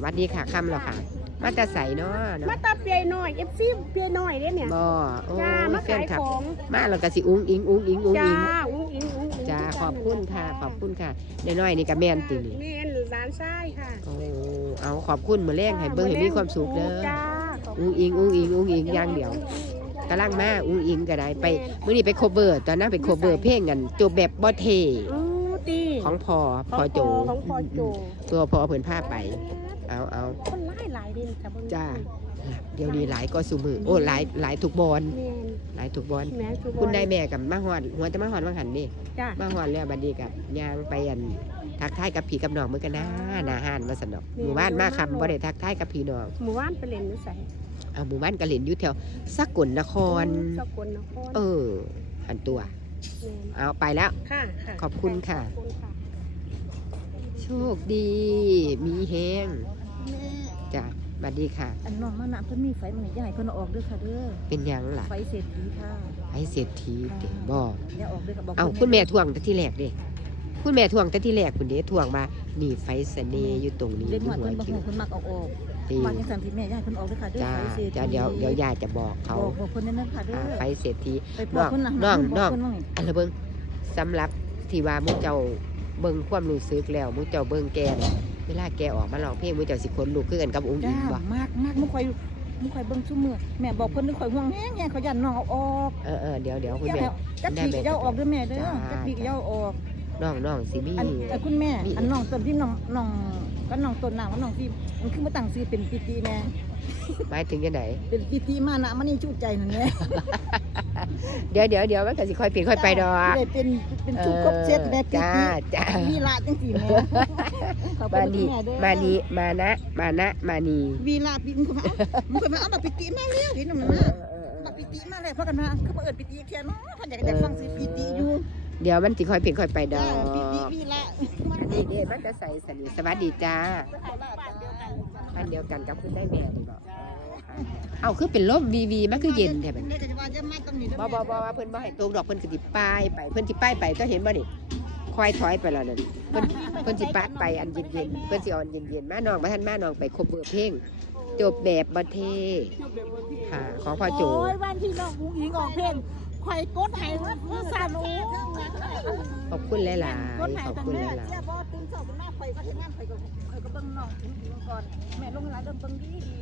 หวัดดีค่ะค่ำแล้วค่ะ มาแต่ใสเนาะเนาะมาตาเปียหน่อยเอฟซีเปียหน่อยเด้เนี่ย บ่โอ้จ้ายมาแฟขานยคลับของ มาแล้วก็สิอุ้งอิงอุ้งอิงอุ้งจ้าอิงอุ้งอิงอุ้งอิงจ้าขอบคุณค่ะ ขอบคุณค่ะน้อยๆนี่ก็แม่นตินี่แม่นร้านไส้ค่ะโอ้เอาขอบคุณมื้อแรงให้เบิ่งให้มีความสุขเด้อ จ้าขบคุณอุ้งอิงอุ้งอิงอุ้งอิงอย่างเดียวกำลังมาอุ้งอิงก็ได้ไปมื้อนี้ไปโคเวอร์ตอนนั้นไปโคเวอร์เพลงกันจบแบบบ่เทอ๋อตีของพอพอโจของพอโจ ตัวพอเพิ่นพาไป เอาเอาคนหลายหลายเด่นจ้าเบิ่งจ้าเดี๋ยวนี้หลายก็สุมือโอ้หลายหลายทุกบอลแม่นหลายทุกบอลแม่นสุบคุณนายแม่กับมาฮอดหัวจะมาฮอดว่างหันนี่จ้ามาฮอดแล้วบัดนี้กับย่างไปอันทักทายกับพี่กับน้องมื้อกันนะหน้าห้านมาสนอกหมู่บ้านมาคำบ่ได้ทักทายกับพี่น้องหมู่บ้านไปเล่นอยู่ไสเอาหมู่บ้านก็เล่นอยู่แถวสกลนคร สกลนครเออหันตัว แม่นเอาไปแล้ว ค่ะค่ะขอบคุณค่ะ ขอบคุณค่ะ โชคดี มีแฮงแม่จ้ะบัดดีค่ะ อันน้องมานะเพิ่นมีไฟมันอย่าให้เพิ่นเอาออกเด้อค่ะเด้อ เป็นหยังล่ะ ไฟเศรษฐีค่ะให้เศรษฐีเต็มบ่อย่าออกเด้อค่ะบอกเอาพิ่นคุณแม่ทวงแต่ที่แรกเด้คุณแม่ทวงแต่ที่แรกคุณเด้ทวงมานี่ไฟเสน่ห์อยู่ตรงนี้เล่นที่หัวหัวเพิ่นบ่คิ้ฮู้วเพิ่นมักเอาออกตีมาจังซั่นพี่แม่อย่าให้เพิ่นออกเด้อค่ะเด้อจ้าไฟเศรษฐีจ้าเดี๋ยวเดี๋ยวยายจะบอกเขาบอกบอกเพิ่นนั่นนะค่ะเด้ออ่าไฟเศรษฐีไปพอเพิ่นน่ะน้องน้องบกเพิ่ว่าไงอันละเบิ่งสำหรับที่ว่าหมุเจ้า เบิ่งความรู้สึกแล้วหมุเจ้าเบิ่งแกน่ะเวลาแกออกมาร้องเพลงหมุเจ้าสิคนลุกคือกันกับองค์หญิจ้างบ่มากมากมึงข่อยมึงข่อยเบิ่งซุมื้อแม่บอกเพิ่นด้วยข่อยห่วงแฮงแฮงเขายันน้องเอาออกเออเออเดี๋ยวเดี๋ยวคุณอย่าแม่ให้จักปีกอย่าเอาออกเด้อแม่เด้อจ้า จักปีกอย่าเอาออก น้องน้องสิมี อันแต่คุณแม่ มี อันน้องต้นที่น้องน้องก็น้องต้นน้ำก็น้องที่มันคือมาตั้งชื่อเป็นปีตีแม่หมายถึงจังไดเป็นปีตีมานะมันนี่ชูใจนั่นแหละ เดี๋ยวเดี๋ยวเดี๋ยวมันก็สิค่อยเปลี่ยนค่อยไปดอก เลยเป็นเป็นชุดครบเซตแม่ปีจ้าตีจ้าวีระจังสี่แม่ขอบมาคุณนีแม่เด้อมานีมานะ มานะ มานีวีระปีมันเขามามันเคยมาเอาบักปีตีมาเร็วเห็นมันเอมาอเออเอบัอกปีตีมาเลยเพราะกันมาเขามาเอิดปีตีเทียนเนาะเขาอยากจะฟังสิปีตีอยู่เดี๋ยวมันสิค่อยเปลี่ยนค่อยไปดอจ้ากปีตีวีระนี่เด้มันจะใส่สนิทสวัสดีจ้าบ้านเดียวกันอันเดียวกันกับคุณได้แม่ดีบอกเอาคือเป็นลมวีวีมันคือเย็นแท้บัดเด็กก็จะว่าจะมาตรงนี้ บ่บ่บ่ว่าเพิ่นบ่ให้ตกดอกเพิ่นก็สิป้ายไปเพิ่นสิป้ายไปก็เห็นบ่นี่คอยถอยไปแล้วนั่นเพิ่นเพิ่นสิปัดไปอันเย็นๆเพิ่นสิเอ่อนเย็นๆมาน้องมาท่านมาน้องไปคบเบอร์เพลงจบแบบบ่เทค่ะของพ่อโจโอ้ยวันที่น้องอุ้งอิงออกเพลงข่อยกดให้ว่าสั่นโอ้ขอบคุณหลายคนไหนๆขอบแต่คุณหแม่ลายเจ้าบ่ตื่นเช้าเป็นหน้าไฟก็เฮ็ดงานไฟก็ไฟก็เบิ่งน้องถึงถึงก่อนแม่ลงหลายเริ่มเบิ่งดีดี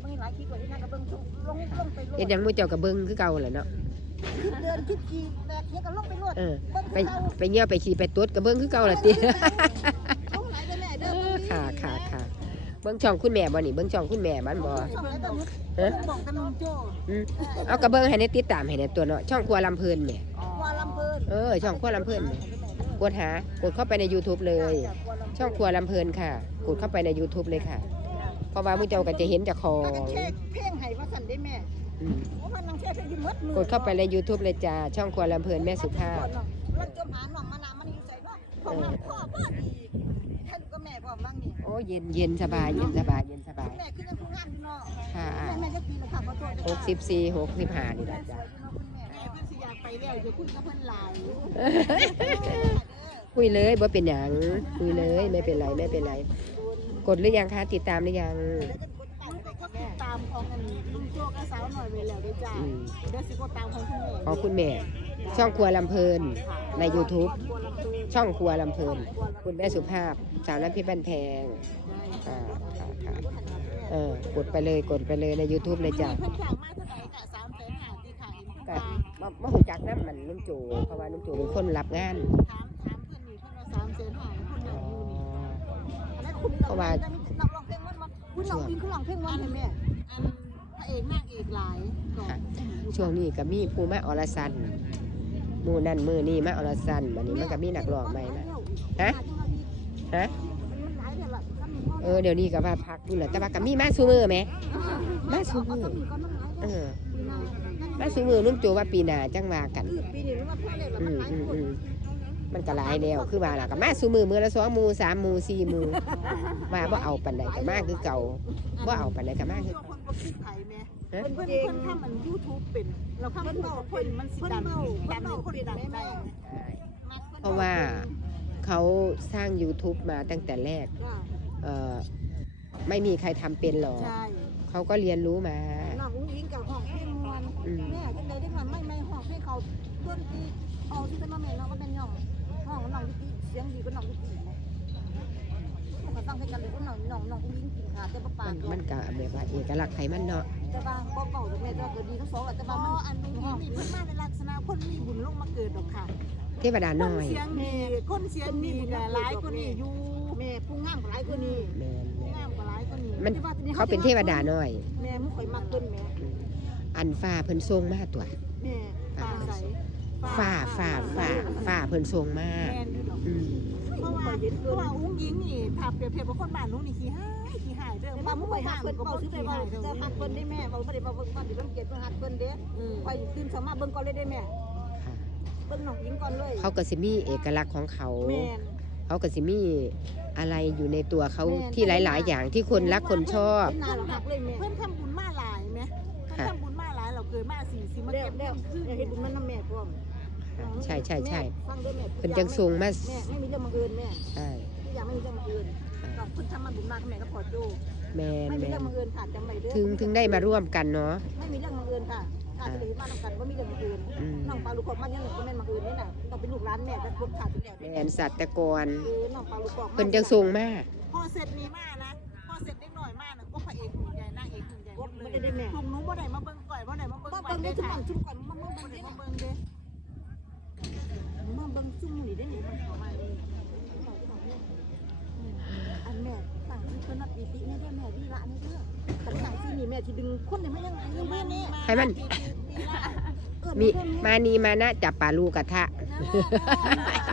เบิ่งหลายคลิปกว่าที่นั่นก็เบิ่งทุกลงลงไปโลๆดเฮ็ดหยังหมู่เจ้าก็เบิ่งคือเก่าแหละเนาะ คลิปเดินคลิปขี่แบกเฮ็ดก็ลงไปโลดเออเบิ่งไปคือเก่าไปเหี่ยวไปขี่ไปตุ๊ดก็เบิ่งคือเก่าล่ะติ ลงหลายเด้อแม่เด้อเบิ่งดีค่ะค่ะค่ะเบิ่งช่องคุณแม่บ่นี่เบิ่งช่องคุณแม่มันบ่ช่องไหนก็เอ๊ะบอกกันน้องโจ้เอากระเบิ่งให้ได้ติดตามให้ได้ตัวเนาะช่องครัวลำเพลินแหม่ว่าลำเพิ่นเออช่องครัวลำเพลินแหม่กดหากดเข้าไปใน YouTube เลยช่องครัวลำเพลินค่ะกดเข้าไปใน YouTube เลยค่ะ เพราะว่ามื้อเจ้าก็จะเห็นเจากขอถ้างกันเช็คเพลงให้ว่าสั่นได้แม่ อืมว่ามันนางเช็คเพลงอยู่หมดมือกดเข้าไปใน YouTube เลยจ้า ช่องครัวลำเพลินแม่สุภาพแล้วจมหาน้องมานามันอยู่ใส่เนาะพ่อน้ำพ่อพ่อดีท่านก็แม่พ่อมั่งนี่โอ้เย็นเย็นสบายเย็นสบายเย็นสบายแม่คือยังคงงามอยู่เนาะค่ะแม่แม่จะปีละค่ะขอโทษด้วยค่ะ64 65นี่แหละจ้าแม่เพิ่นสิอยากไปแล้วจะคุยกับเพิ่นหลายคุยเลยบ่เป็นหยังคุยเลยไม่เป็นไรไม่เป็นไร กดหรือยังคะติดตามหรือยังก็ติดตามของอันลุงโจ้กับสาวหน่อยไปแล้วด้วยจ้าอืมเดี๋ยวสิก็ตามของคุณแม่ขอบคุณแม่ ช่องครัวลำเพลินใน YouTube ช่องครัวลำเพลิน คุณแม่สุภาพ สาวน้ำเพชรบ้านแพงค่ะค่ะค่ะเออกดไปเลยกดไปเลยใน YouTube เลยจ้ะเพิ่นสั่งมาเท่าไหร่กะ3แสนห้าตีค่ะเห็นก็ค่ะมามาหูจักน้ำมันนุ่มโจเพราะว่านุ่มโจเป็นคนรับงานถามถามเพิ่นนี่เพิ่นว่า3แสนห้าเพิ่นอ๋ว่าออยู่นี่เพราะว่านักร้องเพลงมันมาคุณน้องอิงคือร้องเพลงมันเลยแม่ อันพระเอกนางเอกหลายก่อนค่ะ ช่วงนี้ก็มีผู้มาอรสันมือนั่นมือนี่มาอรสันวันนี้มันก็มีนักร้องใหม่มา ฮะ ฮะ เออเดี๋ยวนี้ก็ว่าพักอยู่แหละแต่ว่าก็มีมาซูมือไหม มาซุมือ เออ มาซูมือนุ่มโจว่าปีหน้าจังว่ากัน ปีนี้มันมาพ่อเลยละอืมอืมอืมมันก็หลายแล้วคือว่าล่ะก็มาซูมือมือละสองหมูสามหมูสี่หมูว่าบ่เอาปานใดก็มาคือเก่าบ่เอาปานใดก็มาคือ บ่คิดไผแม่เพิ่นเพิ่นทำมัน YouTube เป็นเราทำมันเพิ่นมันสิดันดันคนดันได้เพราะว่าเขาสร้าง YouTube มาตั้งแต่แรกเอ่อไม่มีใครทำเป็นหรอกใช่เขาก็เรียนรู้มาน้องอุ้งอิงกับห้องเพลงมวนแม่จังไดได้มันไม่ไม่ห้องให้เขาเพื่นที่เอาที่เป็นมาแม่เนาะก็เป็นย่องห้องน้องที่เสียงดีก็น้องที่มัง ให้กันเลยก็น้องน้องน้องอุ้งอิงกินขาแต่บ่ปามักนมันก็แบบว่าเอกลักษณ์ไทยมันเนาะแต่ว่าบ่เก่าแต่แม่ก็ดีทั้งสองแต่อ๋ว่าอมันอันนี้นี่เพิ่นมาในลักษณะคนมีบุญลงมาเกิดดอกค่ะ เทวดาคน้นอยเสียงดีคนเสียงดีก็หลายคนนี้อยู่แม่ผู้งามกว่าหลายคนนี้แม่นงามกว่าหลายคนนี้มันเขาเป็นเทวดาน้อย แม่มุข่อยมักเพิ่นแม่อันฟ้าเพิ่นทรงมาตัว แม่ตาใสฟ้าฟ้าฟ้าฟ้าเพิ่นทรงมาแม่นอยู่ดอกอืม เพราะว่าเพราะว่าอุ้งยิงนี่ถ้าเปรียบเทียบกับคนบ้านหนู้นนี่ขี้หายขี้หายเด้อแต่บ้าว่านมุมุ้ข่อยบ้าหันกเพิ่นก็เป่าบ่ซื้อซื้ไปอเป่าหายเด้อจะหักเพิ่นได้แม่เป่าบ่ได้เป่าเบิ่งก่อนสิเบิ่งเกียรติเพิ่นหักเพิ่นเด้อืมข่อยตื่นสามารถเบิ่งก่อนเลยได้แม่ค่ะเบิ่งน้องอิงก่อนเลยเขาก็สิมีเอกลักษณ์ของเขาแม่นเขาก็สิมีอะไรอยู่ในตัวเขาแม่นที่หลาย ๆ อย่างที่คนรักคนชอบเป็นนาเราหักเลยแม่เพิ่นทำบุญมาหลายไหมเพิ่นทำบุญมาหลายเราเคยมาสี่สิมาแล้วเก็บแล้เงิวนคืนอย่าเฮ็ดบุญมันนำแม่พร้อม ใช่ใช่ใช่ฟังเด้อแม่เพิ่นจังทรงมาแม่ไม่มีเรื่องบังเอิญแม่ใช่ทุกอย่างไม่มีเรื่องบังเอิญน้องเพิ่นทำมาบุญมากแม่ก็พอดูแมนไม่มีแมเรื่อนงบังเอิญค่ะจำไว้เด้อถึงถึงได้มาร่วมกันเนาะ ไม่มีเรื่องบังเอิญค่ะถ้าจะได้มาทำกันว่ามีเรื่องบังเอิญอืม น้องปลาลูกกอกมันยังก็แม่นบังเอิญนี่น่ะต้องเป็นลูกหลานแม่ก็พบขาดอยู่แล้วแมนสัตว์ตะกรเออน้องปลาลูกกอกเพิ่นจังทรงมาพอเสร็จนี้มานะ พอเสร็จเล็กหน่อยมานะก็พระเอกหุ่นใหญ่นางเอกหุ่นใหญ่หมดเลยไม่ได้ได้แม่ กลุ่มนู้นบ่ได้มาเบิ่งก่อยบ่ได้มาเบิ่งบ่ก่อเบิ่ยงได้ได้ทุกถ่าวัยนทุกวันมันบ่บ่เบิ่งได้ได้มามาเบิ่งเด้ เบิ่งซุ่มนี่ได้นี่มันเข้ามานี่อันแม่ตั้งชื่อเพิ่นว่าปีติแม่เด้อแม่วีระนี่เด้อคันตั้งชื่อนี่แม่สิดึงคนได้มายังไงคือแม่มานี่นี่ให้มันเอิ้นมีเพิ่นมานีมานะจับปลาลูกกระทะ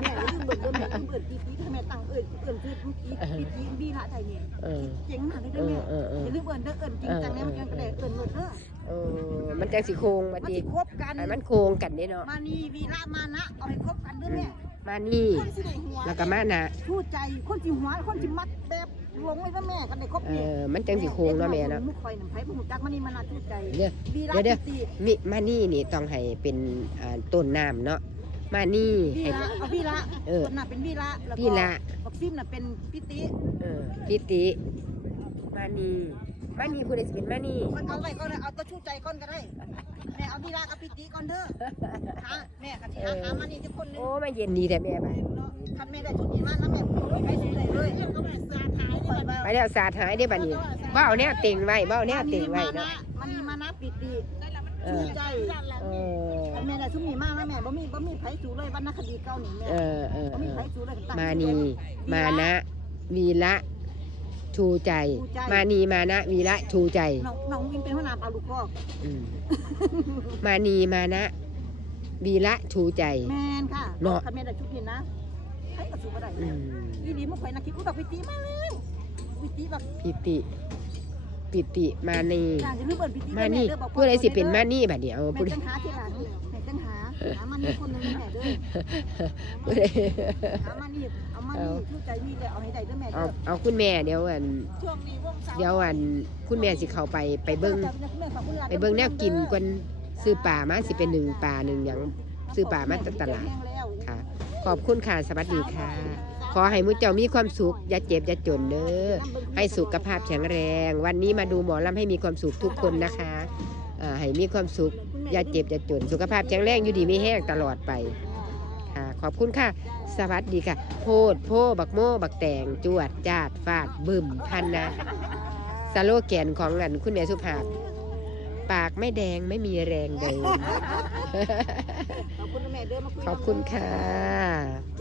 แม่อย่าลืมเบิ่งเด้อแม่อย่าลืมเบิ่งปีติถ้าแม่ตั้งเอิ้นเอิ้นชื่อปีปีติวีระไทยนี่เออเจ๋งมากเลยเอเด้ออแม่เออเอออย่าลืมเอิ้นเด้อเอิ้นจริงจังแม่มันยังกระแดเอิ้นหมดเด้อ เออมันจังสิโค้งมามันดีสิคบกันให้มันโค้งกันเด้เนาะมานีวีระมานะเอาให้คบกันเด้อแม่มานี่ คนสิได้หัวแล้วก็มานะชู้ใจคนที่หัวคนที่มัดแบบลงเลยนะแม่กันในครบเอนี่อมันจังสิโค้งเนาะแม่เนาะมุกคอยน้ำไผ่ผมจักมันนี่มันน่าชู้ใจเดี๋ยววีระเดี๋ยวปิติมิมานี่นี่ต้องให้เป็นอ่าต้นน้ำเนาะมานี่วีให้ ระเอาวีระเออ คนน่ะเป็นวีระแล้วก็พี่ละบักซิมน่ะเป็นปิติเออพิติมานี่ มานี่คุณได้สิเป็นมานี่มันเอาไว้ก็ได้เอาตัวชู้ใจก่อนก็ได้แม่เอาวีระกับปิติก่อนเด้อหาแม่คันที่หาหามานี่ทุกคนนึงโอ้มาเย็นดีแต่แม่ไปคันแม่ได้ชุดนี้มาแล้วแม่โอ้ยไปสุดเลยเลยก็แม่สาขายนี่มันไปแล้วสาดหายได้อบัดนี้เบ้าแนวเต็งไว้เบ้าแนวเต็งไว้เนาะมันนี่มานะปิติเอชู้อใจเออคันแม่ได้ชุดนี้มาแล้วแม่บ่มีบ่มีไผสูเลยวรรณคดีเก่านี่แม่เออเออบ่เอมีอไผสูเลยตั้งมาชื่อนีไว้มานะวีละ ชูใจ ชูใจ มานีมานะวีละชูใจน้องน้องวินเป็นหัวหน้าปลาลูกคอกอืมมานีมานะวีละชูใจ แมนค่ะเนาะ คันแม่ได้ชุดนี้นะใครก็สู้บ่ได้อืมอีหลีมึงข่อยนักคิดกูแบบไปตีมาแล้วไปตีแบบปิติ ปิติมานีอย่างจะนึกเบิ่นไปตีมานี่ผู้ใดสิเป็นมานี่บัดเดียวแม่ผู้ใดจังหาทีหลังแม่จังหาหามานี่คนหนึงแม่เด้อผู้ใดหามานี่ เอามานี่ชูใจนี่เลยเอาให้ได้เด้อแม่เอาเด้อเอาคุณแม่เดี๋ยวอันช่วงนี้วงสาวเดี๋ยวอันคุณแม่สิเข้าไปไปเบิ้งไปเบิ่งแนวกินกวนซื้อป่ามาสิเป็นหนึ่งป่าหนึ่งหยังซื้อป่ามาจากตลาดค่ะ ขอบคุณค่ะสวัสดีค่ะ ขอให้มุเจ้ามีความสุขอย่าเจ็บอย่าจนเด้อให้สุขภาพแข็งแรง วันนี้มาดูหมอลำให้มีความสุขทุกคนนะคะอ่าให้มีความสุขอย่าเจ็บอย่าจนสุขภาพแข็งแรงอยู่ดีไม่แห้งตลอดไป ค่ะขอบคุณค่ะ สวัสดีค่ะ โพดโพบักโมบักแตงจวดจาดฟาดบึมพันนะสโลแกนของอันคุณแม่สุภาพ ปากไม่แดงไม่มีแรงเดินขอบคุณแม่เด้อมาคุยขอบคุณค่ะ